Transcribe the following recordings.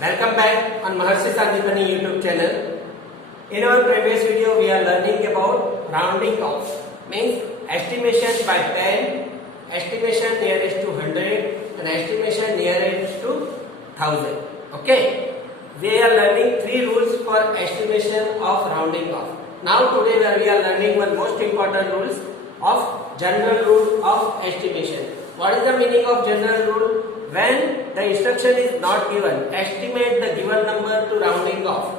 Welcome back on Maharshi Sandipani YouTube channel. In our previous video, we are learning about rounding off, means estimation by 10, estimation nearest to 100, and estimation nearest to 1000. Okay, we are learning three rules for estimation of rounding off. Now today we are learning one most important rules of general rule of estimation. What is the meaning of general rule? When the instruction is not given, estimate the given number to rounding off.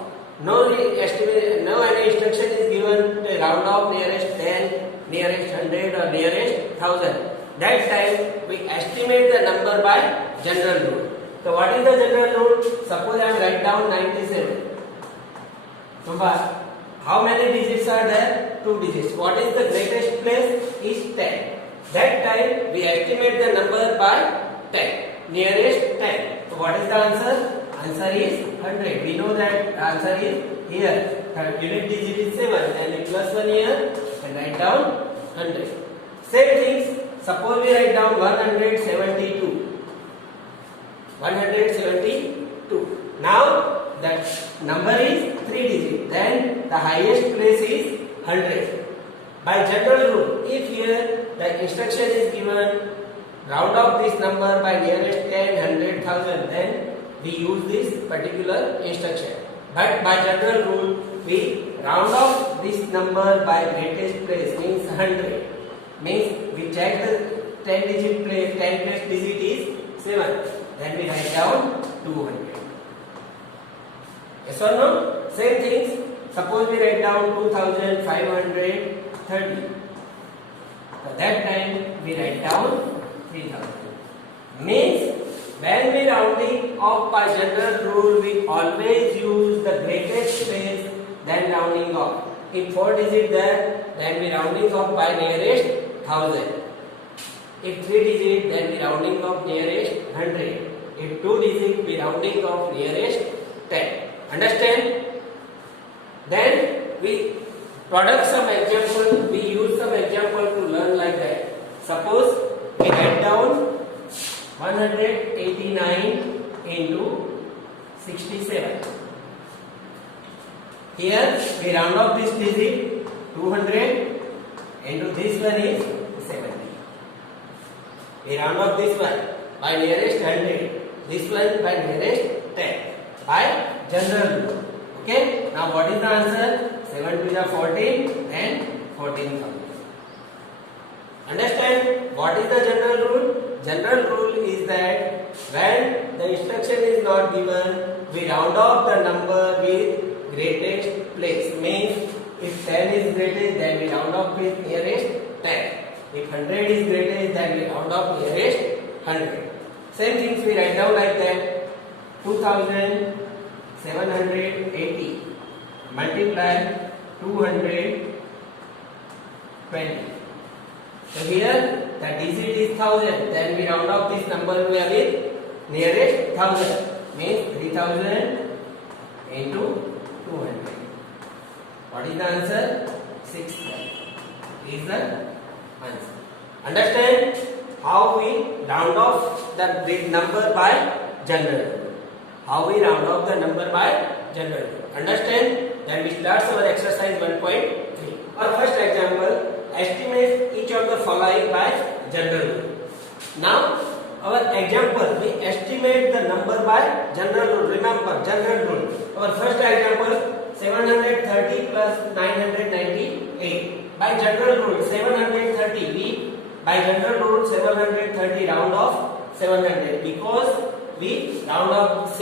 No any instruction is given to round off nearest 10, nearest 100 or nearest 1000. That time we estimate the number by general rule. So what is the general rule? Suppose I write down 97. So how many digits are there? 2 digits. What is the greatest place? Is 10. That time we estimate the number by 10. Nearest 10. So what is the answer? Answer is 100. We know that answer is here. Unit digit is 7 and we plus 1 here and write down 100. Same things. Suppose we write down 172. 172. Now that number is 3 digit. Then the highest place is 100. By general rule, if here the instruction is given round off this number by nearest 10, 100, 1000, then we use this particular instruction. But by general rule, we round off this number by greatest place, means 100. Means we check the 10 digit place, 10 place digit is 7. Then we write down 200. Yes or no? Same things. Suppose we write down 2530. At that time we write down 3000. Means when we rounding off by general rule, we always use the greatest place than rounding off. If 4 digit there, then we rounding off by nearest 1000. If 3 digit, then we rounding off nearest 100. If 2 digit, we rounding off nearest 10. Understand? Then we product some example. We use some example to learn like that. Suppose we write down 189 into 67. Here we round off this digit 200 into this one is 70. We round off this one by nearest 100. This one by nearest 10. By general rule. Okay. Now what is the answer? 7 to the 14 and 14,000. Understand what is the general rule? General rule is that when the instruction is not given, we round off the number with greatest place. Means if 10 is greatest, then we round off with nearest 10. If 100 is greatest, then we round off nearest 100. Same things we write down like that. 2780 multiply 220. So here the digit is 1000. Then we round off this number with nearest 1000. Means 3000 into 200. What is the answer? 6,000 is the answer. Understand how we round off the big number by general. How we round off the number by general. Understand? Then we start our exercise 1.3. Our first example, estimate each of the following by general rule. Now, our example, we estimate the number by general rule. Remember, general rule. Our first example, 730 plus 998. By general rule, 730. By general rule, 730 round off 700 because we round off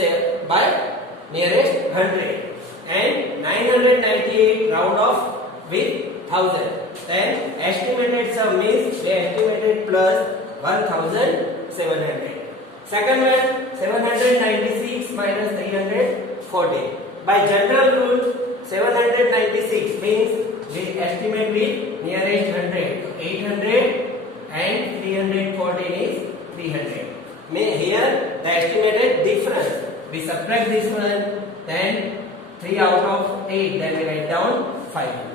by nearest 100. And 998 round off with 1000. Then estimated sum means we estimated plus 1700. Second one, 796 minus 340. By general rule, 796 means we estimate with nearest 100. So 800 and 314 is 300. Here the estimated difference. We subtract this one, then 3 out of 8, then we write down 500.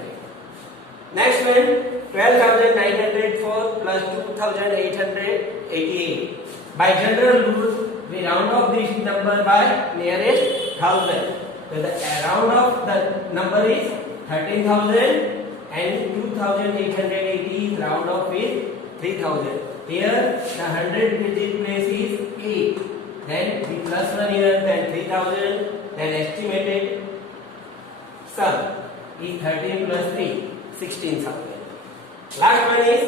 Next one, 12,904 plus 2,888. By general rule, we round off this number by nearest thousand. So the round of the number is 13,000 and 2,880 is round off with 3,000. Here the 100 digit place is 8. Then the plus 1 here, then 3,000. Then estimated sum is 13 plus 3, 16,000. Last one is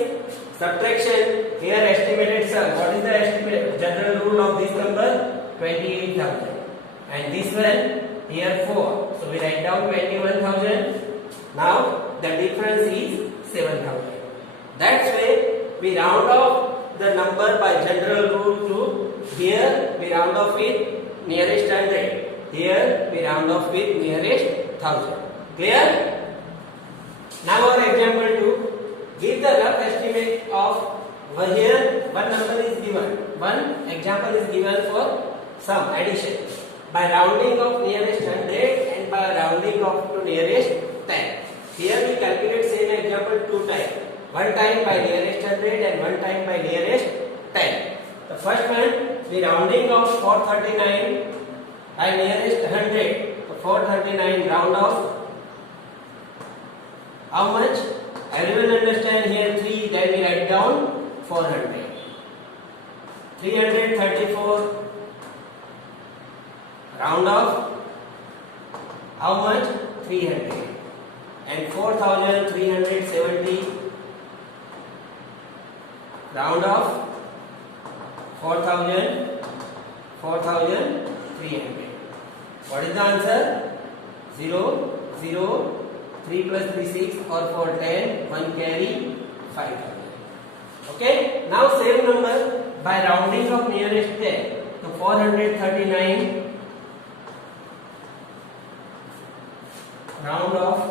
subtraction. Here estimated sum. What is the estimate general rule of this number? 28,000. And this one here 4. So we write down 21,000. Now the difference is 7,000. That's why we round off the number by general rule to here we round off with nearest 100. Here we round off with nearest 1,000. Clear? Now our example 2. Give the rough estimate of here one number is given. One example is given for some addition by rounding of nearest 100 and by rounding off to nearest 10. Here we calculate same example two times. One time by nearest 100 and one time by nearest 10. The first one we rounding of 439 by nearest 100. So 439 round off. How much? Everyone understand here 3, then we write down 400. 334 round off. How much? 300. And 4,370 round off. 4,300. What is the answer? 0, 0, 3 plus 3, 6 or 4, 10, 1 carry, 5,000. Okay, now same number by rounding of nearest 10. So 439 round off.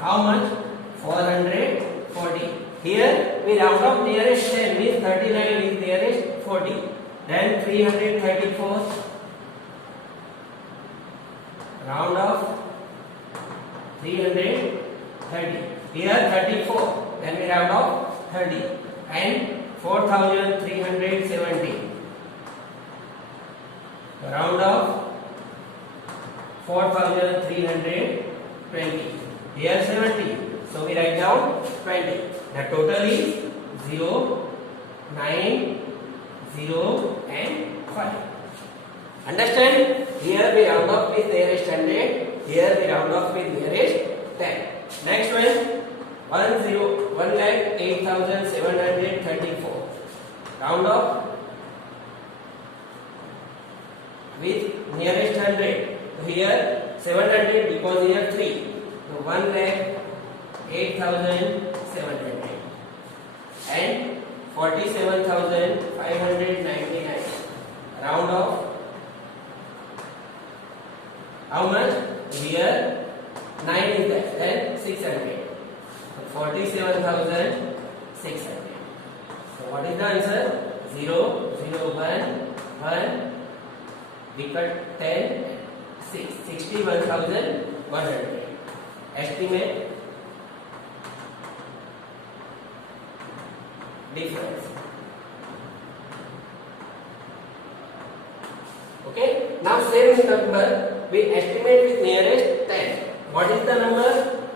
How much? 440. Here we round off nearest 10 means 39 is nearest 40. Then 334 round off 330. Here 34. Then we round off 30 and 4,370 round off 4,320. Here 70. So we write down 20. The total is 0, 9, 0 and 5. Understand? Here we round off with nearest 100. Here we round off with nearest 10. Next one, 1,08,734. Round off with nearest 100. So here 700 because here 3. So 1,08,700 and 47,599. Round off. How much? Here 9 is that, then 600. So 47,600. So what is the answer? 0, 0, 1, 1. We cut 10, 6. 61,100. Estimate difference. Okay. Now same number we estimate with nearest 10. What is the number?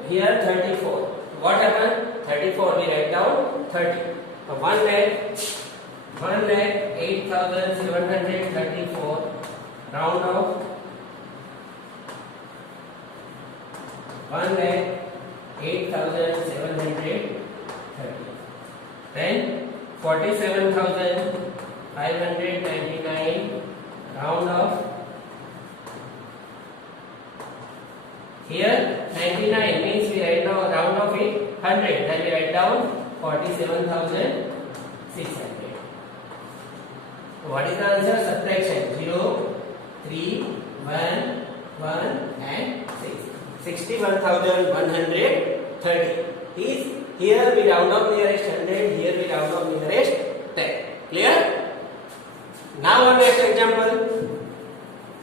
Here 34. What happened? 34 we write down 30. So 1,08,734 round off 1,08,730. Then 47,599 round off. Here 99 means we write down round off it 100. Then we write down 47,600. What is the answer? Subtraction 0, 3, 1, 1 and 6. 61,130 is here we round off nearest 100, here we round off nearest 10. Clear? Now our next example.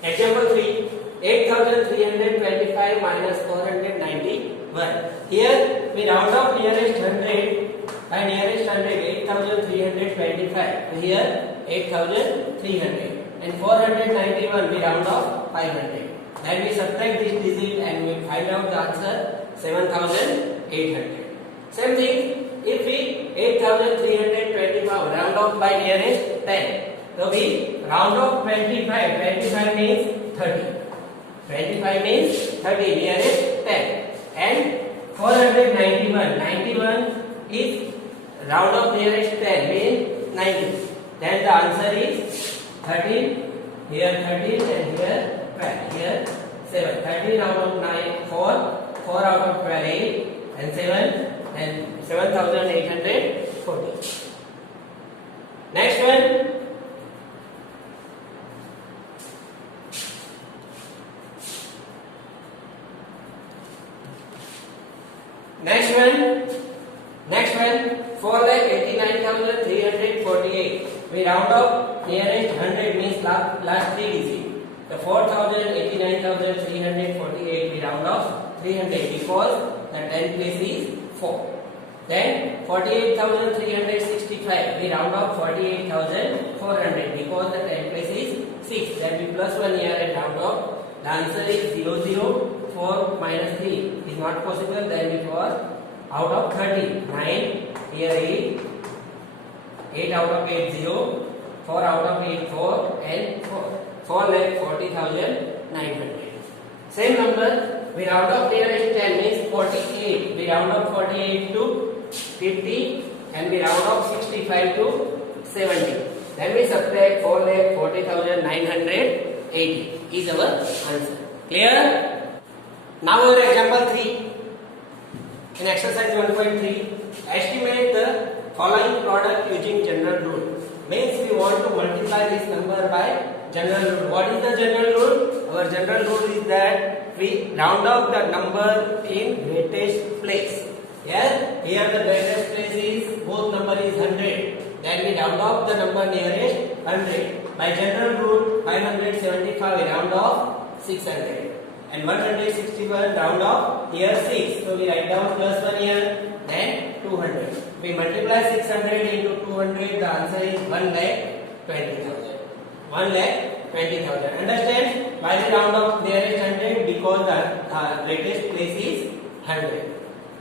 Example 3. 8,325 minus 491. Here we round off nearest 100 by nearest 100, 8,325. Here 8,300. And 491 we round off 500. Then we subtract this digit and we find out the answer 7,800. Same thing, if we 8,325 round off by nearest 10. So we round off 25. 25 means 30. 25 means 30 nearest 10. And 491. 91 is round off nearest 10 means 90. Then the answer is 13. Here 13 and here 12. Here 7. 13 out of 9, 4. 4 out of 12, 8. And 7. And 7,840. Next one. Next one, 4,89,348. We round up nearest 100 means last three digits. The 4,89,348 we round off 300 because the 10 place is 4. Then 48,365 we round off 48,400 because the 10 place is 6. Then we plus 1 here and round off. The answer is 0, 0. 4 minus 3 is not possible. Then it was out of 30. 9 here 8. 8 out of 8 0. 4 out of 8 4 and 4 like 40,900. Same number we round off nearest 10 means 48. We round off 48 to 50 and we round off 65 to 70. Then we subtract 4 like 40,980 is our answer. Clear? Now our example 3. In exercise 1.3, estimate the following product using general rule. Means we want to multiply this number by general rule. What is the general rule? Our general rule is that we round off the number in greatest place. Here the greatest place is both number is 100. Then we round off the number nearest 100. By general rule, 575 we round off 600. And 161 round off here 6. So we write down plus 1 here, then 200. We multiply 600 into 200, the answer is 1,20,000. 1,20,000. Understand? Why we round off nearest 100? Because the greatest place is 100.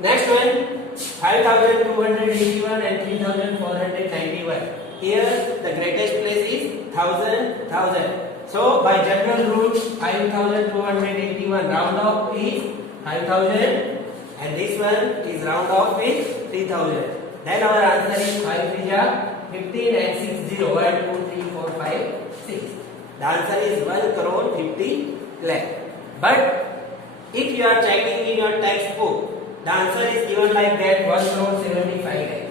Next one, 5,281 and 3,491. Here the greatest place is 1,000. So by general rule, 5,281 round off is 5,000 and this one is round off is 3,000. Then our answer is 5 3 15 and 6 0. 1 2 3 4 5 6. The answer is 1,50,00,000. But if you are checking in your textbook, the answer is given like that 1,75,00,000.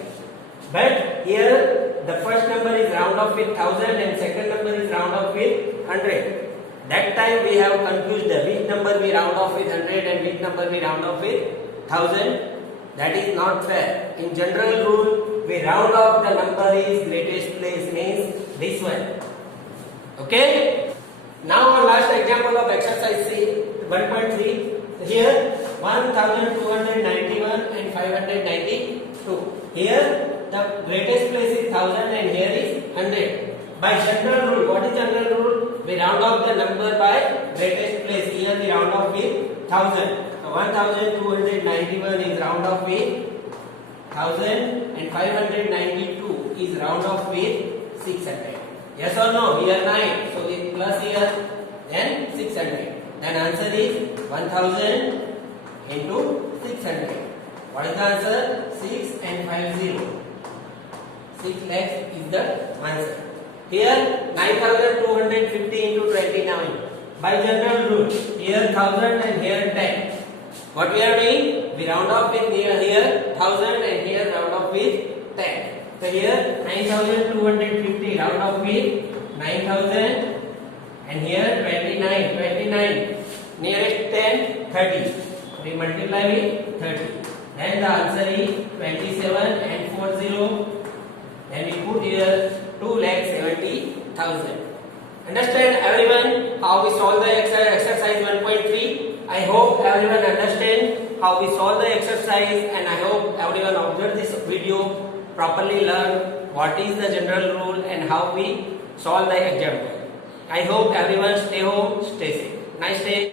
But here the first number is round off with 1,000 and second number is round off with 100. That time we have confused which number we round off with 100 and which number we round off with 1,000. That is not fair. In general rule, we round off the number is greatest place means this one. Okay? Now our last example of exercise 1.3. Here 1,291 and 592. Here the greatest place is 1,000 and here is 100. By general rule, what is general rule? We round off the number by greatest place. Here we round off with 1,000. So 1,291 is round off with 1,000 and 592 is round off with 600. Yes or no? Here 9. So we plus here, then 600. Then answer is 1,000 into 600. What is the answer? 6 and 50. 6 lakhs is the answer. Here 9,250 into 29. By general rule, here 1,000 and here 10. What we are doing? We round off with here 1,000 and here round off with 10. So here 9,250 round off with 9,000 and here 29. 29 nearest 10 30. We multiply with 30. Then the answer is 27 and 40. Then we put here 2,70,000. Understand everyone how we solve the exercise 1.3? I hope everyone understand how we solve the exercise and I hope everyone observe this video, properly learn what is the general rule and how we solve the example. I hope everyone stay home, stay safe. Nice day.